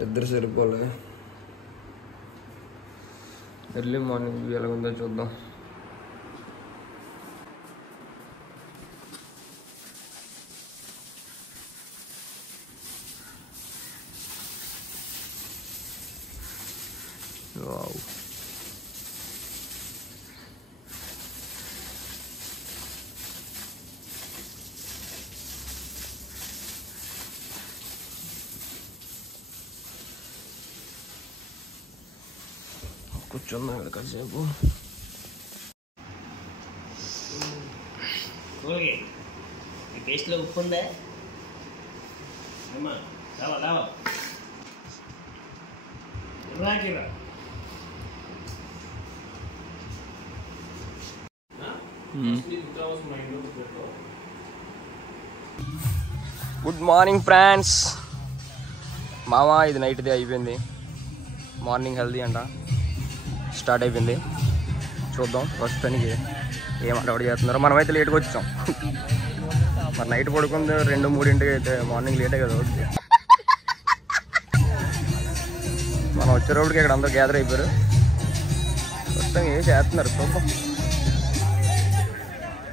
ఇద్దరు సరిపోలే. Early morning ఎలా ఉందో చూద్దాం. వావ్, కూర్చున్నాం ఇక్కడ కాసేపు. టేస్ట్లో ఉప్పు ఉందా అమ్మా? రావా రావా రాకిరా. Good morning friends. మామా ఇది నైట్ది అయిపోయింది, మార్నింగ్ హెల్దీ అంట స్టార్ట్ అయిపోయింది. చూద్దాం ప్రస్తుతానికి ఏం అడవడి చేస్తున్నారో. మనమైతే లేట్గా వచ్చాం. మరి నైట్ పడుకుంది 2-3 అయితే మార్నింగ్ లేటే కదా వచ్చి. మనం వచ్చేటప్పటికి ఇక్కడ అందరూ గ్యాదర్ అయిపోయారు. ప్రస్తుతం ఏం చేస్తున్నారు చూద్దాం,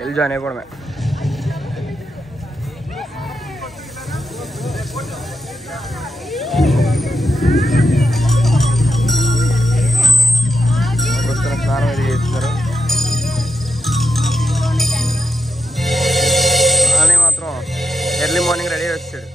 వెళ్ళి జాయిన్ అయిపోవడమే. ప్రస్తుతం స్నానం ఇది చేస్తున్నారు. అని మాత్రం ఎర్లీ మార్నింగ్ రెడీ వచ్చాడు.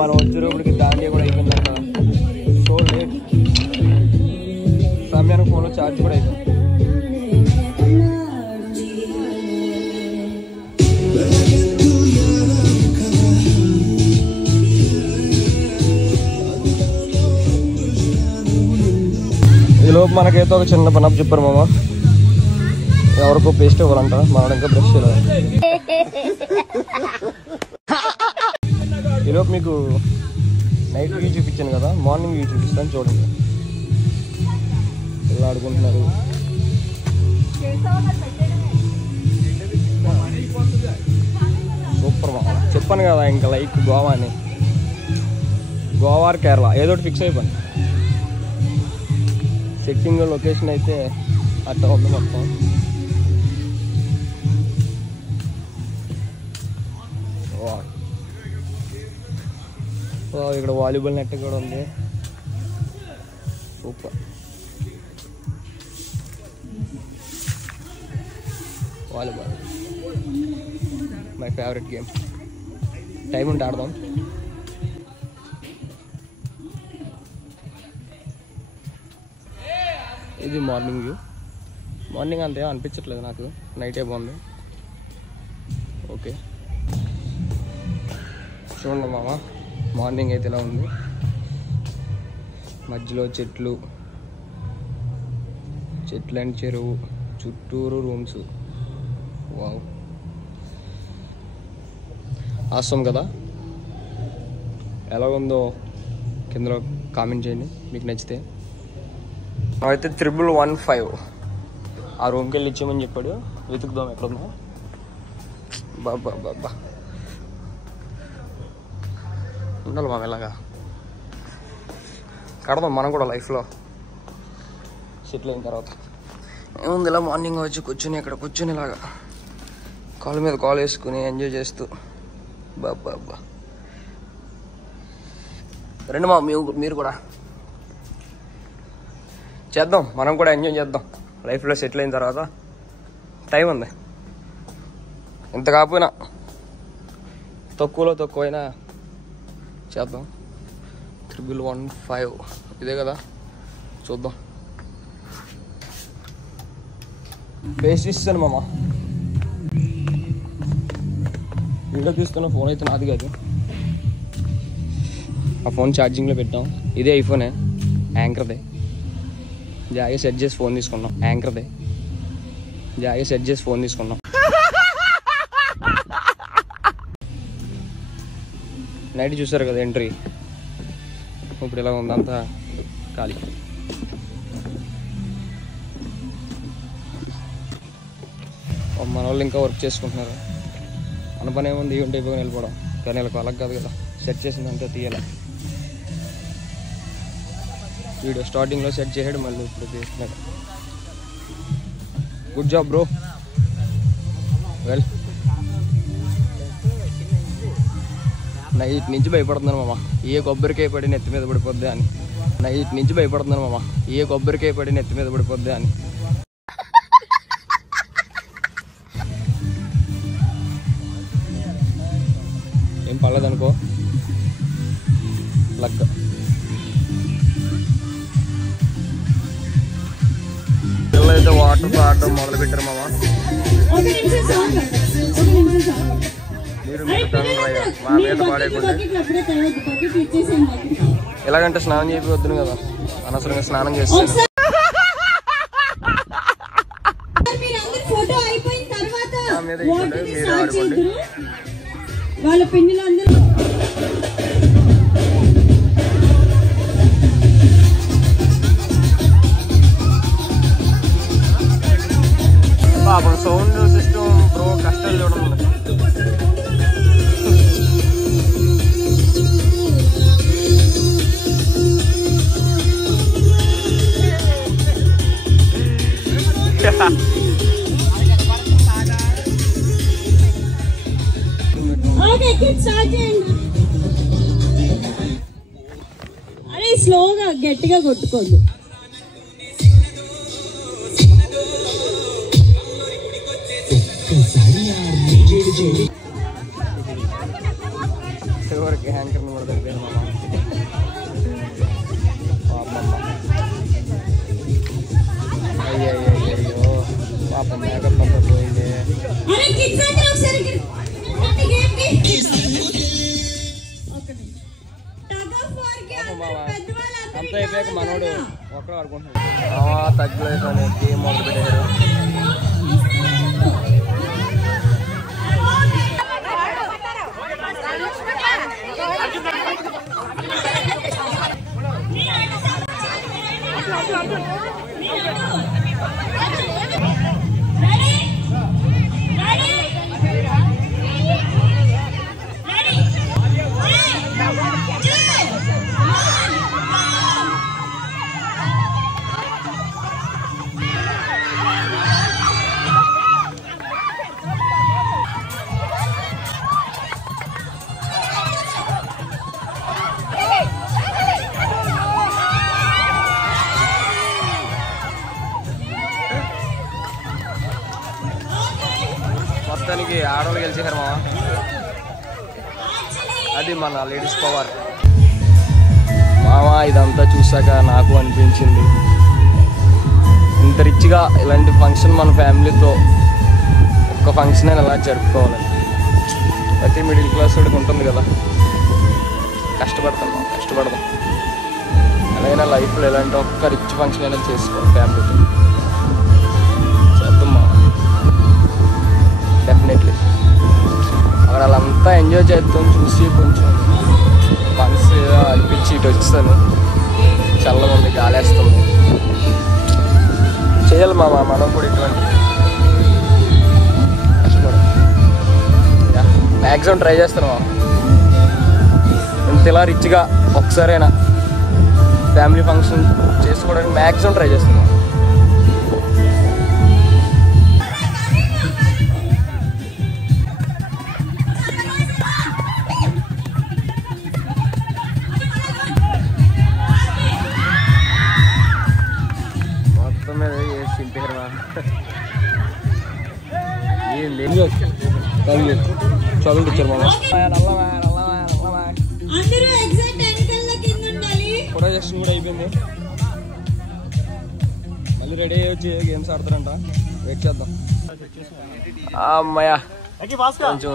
మనం వచ్చేటప్పటికి దాండియా కూడా అయిపోయిందంట. సో లేట్, సమయానికి ఫోన్లో ఛార్జ్ కూడా అయిపోయింది. ఈలోపు మనకైతే ఒక చిన్న పని అప్ చెప్పారు మామ. ఎవరికో పేస్ట్ ఇవ్వాలంట, మనం ఇంకా బ్రష్ చేయాలి. ఈలోపు మీకు నైట్ వ్యూ చూపించాను కదా, మార్నింగ్ వ్యూ చూపిస్తాను చూడండి. ఇలా ఆడుకుంటున్నారు. సూపర్ మామ. చెప్పాను కదా ఇంకా లైక్ గోవా అని. గోవా ఆర్ కేరళ ఏదో ఒకటి ఫిక్స్ అయిపోయింది. సెట్టింగ్ లొకేషన్ అయితే అట్లా ఉంది మొత్తం. ఇక్కడ వాలీబాల్ నెట్ కూడా ఉంది. Super. Volleyball my favourite game. Time ఉంటే ఆడదాం. ఇది మార్నింగ్ వ్యూ. మార్నింగ్ అంతే అనిపించట్లేదు నాకు, నైటే బాగుంది. ఓకే చూడండి మామ, మార్నింగ్ అయితే ఇలా ఉంది. మధ్యలో చెట్లు అండ్ చెరువు, చుట్టూరు రూమ్స్. వావ్, ఆసమ్ కదా. ఎలా ఉందో కిందలో కామెంట్ చేయండి మీకు నచ్చితే. అయితే 1115 ఆ రూమ్కి వెళ్ళి ఇచ్చామని చెప్పాడు. వెతుకుదాం ఎక్కడుందో. బాబా బాబా ఉండాలి మామ, ఇలాగా కడదాం మనం కూడా లైఫ్లో సెటిల్ అయిన తర్వాత. ఏముంది, ఇలా మార్నింగ్ వచ్చి కూర్చొని ఇక్కడ కూర్చొని ఇలాగా కాలు మీద కాలు వేసుకుని ఎంజాయ్ చేస్తూ. బాబా అబ్బా రండి మా, మీరు కూడా చేద్దాం, మనం కూడా ఎంజాయ్ చేద్దాం లైఫ్లో సెటిల్ అయిన తర్వాత. టైం ఉంది, ఇంత కాకపోయినా తక్కువలో తక్కువైనా చేద్దాం. 1115 ఇదే కదా, చూద్దాం. పేస్ట్ ఇస్తాను మామ. వీడియో తీసుకున్న ఫోన్ అయితే నాది కాదు, ఆ ఫోన్ ఛార్జింగ్లో పెట్టాం. ఇదే ఐఫోనే, యాంకర్దే. జాగా సెట్ చేసి ఫోన్ తీసుకున్నాం. యాంకర్దే జాగా సెట్ చేసి ఫోన్ తీసుకున్నాం. నైట్ చూసారు కదా ఎంట్రీ. ఇప్పుడు ఇలా ఉంది, అంతా ఖాళీ. మన వాళ్ళు ఇంకా వర్క్ చేసుకుంటున్నారు. మన పని ఏముంది ఈవెంట్ అయిపోయి వెళ్ళిపోవడం, కానీ వీళ్ళకి అలాగ కాదు కదా, సెట్ చేసిందంతా తీయాలి. వీడియో స్టార్టింగ్లో సెట్ చేసాడు, మళ్ళీ ఇప్పుడు తీస్తున్నాడు. Good job bro. Well night నుంచి భయపడుతున్నాను మామ, ఏ కొబ్బరికాయ పడి నెత్తి మీద పడిపోద్ది అని. నైట్ నుంచి భయపడుతున్నాను మామ, ఏ కొబ్బరికాయ పడి నెత్తి మీద పడిపోద్ది అని. ఏం పర్లేదనుకో, లక్. పిల్లలైతే వాటర్ ఆడటం మొదలు పెట్టారు మామ. మా మీద పాడేయకుండా ఎలాగంటే స్నానం చేయవద్దును కదా, అనవసరంగా స్నానం చేస్తాను. మీరు ఆడుకోండి. వాళ్ళ పిల్లలు అందరూ పాపం సౌండ్ సిస్టమ్ బ్రో కష్టాలు చూడండి. అరే స్లోగా గట్టిగా కొట్టుకోద్దు. ఎవరికి హ్యాంకర్ కూడా తగ్గిపోయింది మామ. అయ్యో పాపం మేకప్ అంతా పోయింది. అంతా అయిపోయాక మనోడు ఒక్కడ ఆడుకుంటున్నాడు. తగ్గలేదు గేమ్ మొదలు పెట్టారు. మొత్తానికి ఆడవాళ్ళు గెలిచేశారు మామ. అది మన లేడీస్ పవర్ మామ. ఇదంతా చూసాక నాకు అనిపించింది, ఇంత రిచ్గా ఇలాంటి ఫంక్షన్ మన ఫ్యామిలీతో ఒక్క ఫంక్షన్ అయినా ఎలా జరుపుకోవాలి. ప్రతి మిడిల్ క్లాస్ వాడికి ఉంటుంది కదా, కష్టపడతాం అలాగైనా లైఫ్లో ఇలాంటి ఒక్క రిచ్ ఫంక్షన్ అయినా చేసుకోవాలి ఫ్యామిలీతో. చేద్దాం మా డెఫినెట్లీ. అక్కడ వాళ్ళంతా ఎంజాయ్ చేద్దాం చూసి కొంచెం మనసు అనిపించి ఇటు వచ్చేస్తాను. చల్లగా ఉంది, గాలేస్తుంది. చేయాలి మనం కూడా ఇటువంటి కష్టపడం. మ్యాక్సిమం ట్రై చేస్తాను ఇంత ఇలా రిచ్గా ఒకసారైనా ఫ్యామిలీ ఫంక్షన్ చేసుకోవడానికి మ్యాక్సిమం ట్రై చేస్తున్నాం. మొత్తం మీద చింపేరా ఏంది చదువు ఇచ్చారు మామ. ప్రొజెక్షన్ కూడా అయిపోయింది. మళ్ళీ రెడీ అయ్యి వచ్చి గేమ్స్ ఆడతారంట. వెయిట్ చేద్దాం. అమ్మయ్య కొంచెం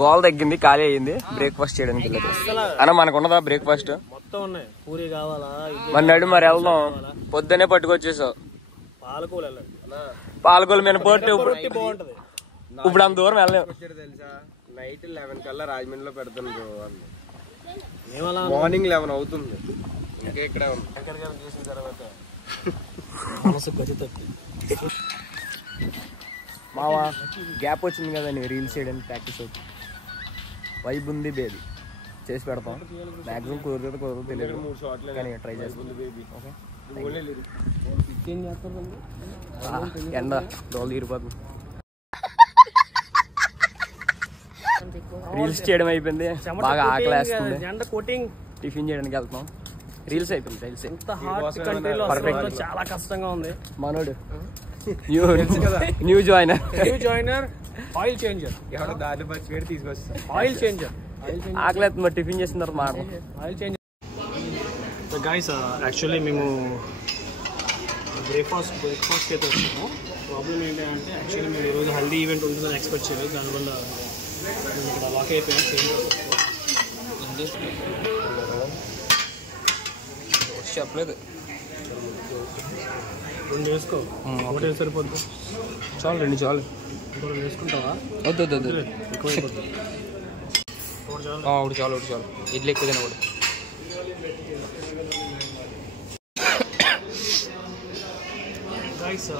గోల్ తగ్గింది, ఖాళీ అయ్యింది. బ్రేక్ఫాస్ట్ చేయడానికి వెళ్ళదు అన్న. మనకు ఉన్నదా బ్రేక్ఫాస్ట్? మన్నాడు మరి వెళ్దాం. పొద్దునే పట్టుకొచ్చేసావు పాలకూల మీద పోటీ. ఇప్పుడు అంత దూరం వెళ్ళలేము. తెలుసా నైట్ 11 కల్లా రాజమండ్రిలో పెడతాను. మార్నింగ్ 11 అవుతుంది. ఇంకా ఇక్కడ చూసిన తర్వాత మావా గ్యాప్ వచ్చింది కదండి రీల్స్ చేయడానికి ప్రాక్టీస్ అవుతుంది. వైబ్ ఉంది బేబీ చేసి పెడతాం. మ్యాక్సిమం కుదరదు తెలియదు కానీ ట్రై చేస్తాం. ఓకే ఎండ రోజు తీరిపోతుంది. రీల్స్ చేయడం అయిపోయింది. బాగా ఆకలేస్తుంది. టిఫిన్ చేయడానికి వెళ్తాం. రీల్స్ అయిపోయింది. రీల్స్ చాలా కష్టంగా ఉంది. మనోడు new joiner oil changer oil changer ఆకలేదు. మరి టిఫిన్ చేసిన తర్వాత మాట oil changer. So guys actually మేము బ్రేక్ఫాస్ట్కి అయితే వచ్చాము. ప్రాబ్లం ఏంటంటే యాక్చువల్లీ మేము ఈరోజు హల్దీ ఈవెంట్ ఉంటుందని ఎక్స్పెక్ట్ చేయలేదు. దానివల్ల మేము ఇక్కడ వాక్ అయిపోయాం. చెప్పలేదు. 2 వేసుకో. ఒకటి సరిపోద్దు. చాలు 2 చాలు. ఇంకో 2 వేసుకుంటావా? వద్దు ఎక్కువైపోద్దు. ఒకటి చాలు ఇడ్లీ ఎక్కువ తినకూడదు. గైస్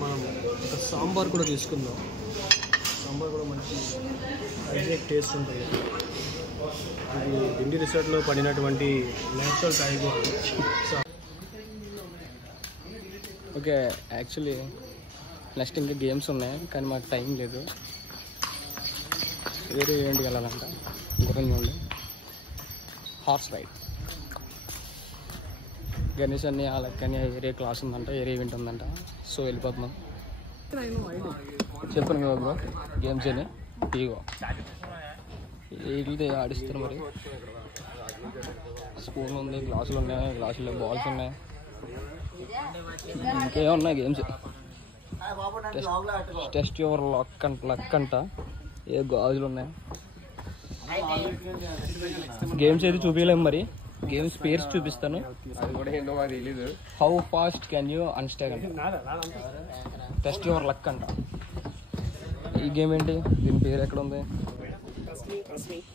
మనం ఒక సాంబార్ కూడా తీసుకుందాం. సాంబార్ కూడా మంచి ఎగ్జాక్ట్ టేస్ట్ ఉంటుంది. ఇది దిండి రిసార్ట్లో పడినటువంటి natural tiger. Okay actually next ఇంకా గేమ్స్ ఉన్నాయి కానీ మాకు టైం లేదు. వేరే ఈవెంట్కి వెళ్ళాలంట. గుర్రం చూడండి హార్స్ రైడ్. గణేష్ అన్ని వాళ్ళకని వేరే క్లాస్ ఉందంట, వేరే ఈవెంట్ ఉందంట. సో వెళ్ళిపోతున్నాం. చెప్పను కదా బ్రో గేమ్స్ అని ఇగో వీటితో ఆడిస్తారు. మరి స్పూన్ ఉంది, గ్లాసులు ఉన్నాయి, గ్లాసులో బాల్స్ ఉన్నాయి, ఇంకేమున్నాయి గేమ్స్. టెస్ట్ యువర్ లక్ అంట. ఏ గాజులు ఉన్నాయి. గేమ్స్ అయితే చూపించలేము. మరి గేమ్స్ పేర్స్ చూపిస్తాను. How fast can you understand test your luck అంట. ఈ గేమ్ ఏంటి? దీని పేరు ఎక్కడ ఉంది?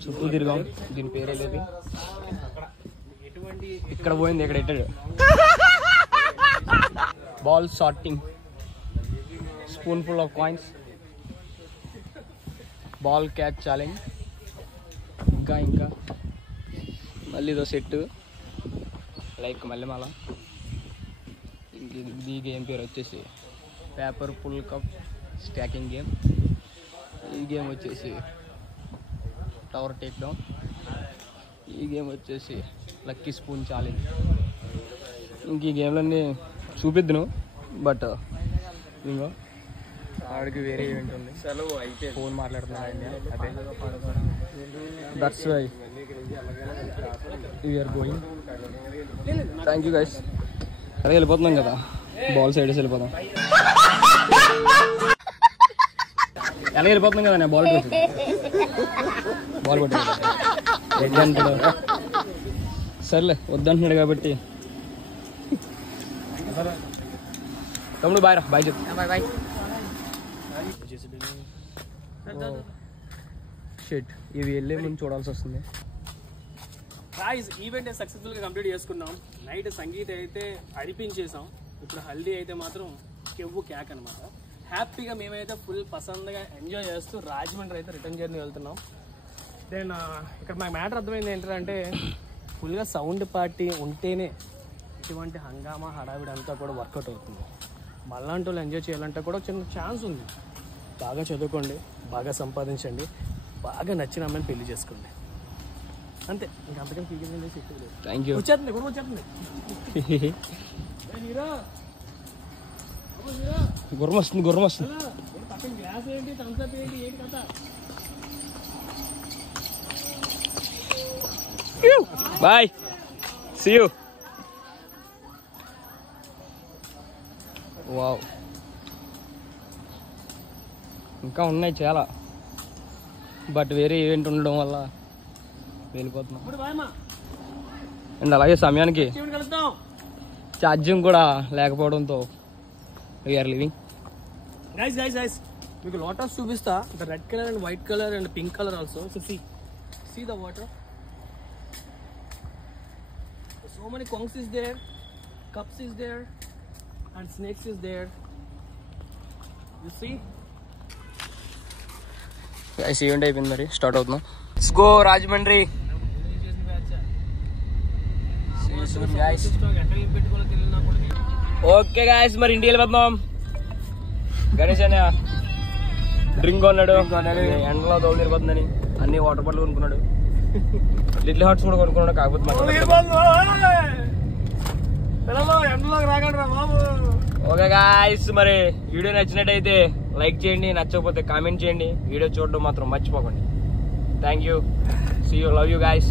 చుట్టూ తిరిగాం. దీని పేరే లేదు. ఇక్కడ పోయింది, ఇక్కడ ఎట్టాడు. Ball sorting, spoon full of coins, ball catch challenge, ఇంకా మళ్ళీ ఇదో సెట్ లైక్ మల్లెమాల. ఈ గేమ్ పేరు వచ్చేసి paper pull cup stacking game. ఈ గేమ్ వచ్చేసి టవర్ టేక్ డౌన్. ఈ గేమ్ వచ్చేసి లక్కీ స్పూన్ ఛాలెంజ్. ఇంక ఈ గేమ్లన్నీ చూపిద్దును బట్ ఇంకో ఆడికి వేరే ఈవెంట్ ఉంది. సెలవు అయితే ఫోన్ మాట్లాడుతున్నాను. అదే that's why we're going. Thank you guys. అదే వెళ్ళిపోతున్నాం కదా, బాల్ సైడ్ వెళ్ళిపోతాం. ఎలా వెళ్ళిపోతున్నాం కదా నేను బాల్ పట్టి వద్దంటాడు. సర్లే వద్దంటున్నాడు కాబట్టి తమ్ముడు బాయ్ రా. బాయ్ చెప్పు. బాయ్. షిట్ ఇవి వెళ్ళే ముందు చూడాల్సి వస్తుంది. గాయ్స్ ఈవెంట్ సక్సెస్ఫుల్గా కంప్లీట్ చేసుకున్నాం. నైట్ సంగీత్ అయితే అడిపించేసాం. ఇప్పుడు హల్దీ అయితే మాత్రం కెవ్వు క్యాక్ అనమాట. హ్యాపీగా మేమైతే ఫుల్ పసందగా ఎంజాయ్ చేస్తూ రాజమండ్రి అయితే రిటర్న్ జర్నీ వెళ్తున్నాం. దెన్ ఇక్కడ మాకు మ్యాటర్ అర్థమైంది ఏంటంటే ఫుల్గా సౌండ్ పార్టీ ఉంటేనే ఇటువంటి హంగామా హడావిడి అంతా కూడా వర్కౌట్ అవుతుంది. మళ్ళాంటి వాళ్ళు ఎంజాయ్ చేయాలంటే కూడా చిన్న ఛాన్స్ ఉంది. బాగా చదువుకోండి, బాగా సంపాదించండి, బాగా నచ్చిన అమ్మాయిని పెళ్లి చేసుకోండి. అంతే, ఇంకా అంతకని పీకింది. Thank you. వచ్చేస్తుంది గుర్రం వచ్చేస్తుంది. గుర్రం వస్తుంది, గుర్రం వస్తుంది. పక్కన గ్లాస్ ఏంటి, థమ్స్అప్ ఏంటి, ఏంటి కదా. Bye, see you. వావ్, ఇంకా ఉన్నాయి చాలా బట్ వేరే ఈవెంట్ ఉండడం వల్ల వెళ్ళిపోతున్నాం. అండ్ అలాగే సమయానికి ఛార్జింగ్ కూడా లేకపోవడంతో we're living. Guys guys guys మీకు లోటస్ చూపిస్తా. The red colour and white colour and pink colour also. So see the water. So many conchs is there, cups is there and snakes is there. You see guys event అయిపోయింది, మరి start అవుతున్నాం. Let's go Rajahmundry. Okay guys, మరి ఇంటికి వెళ్ళిపోతున్నాం. గణేష్ అనే drink కొన్నాడు, ఎండలో దోలు తిరిగిపోతుందని అన్ని వాటర్ బాటిల్ కొనుక్కున్నాడు. లిటిల్ హార్ట్స్ కూడా కొనుక్కున్నాడు, కాకపోతే ఓకే గాయస్, మరి వీడియో నచ్చినట్టయితే లైక్ చేయండి, నచ్చకపోతే కామెంట్ చేయండి. వీడియో చూడడం మాత్రం మర్చిపోకండి. Thank you, see you, love you guys.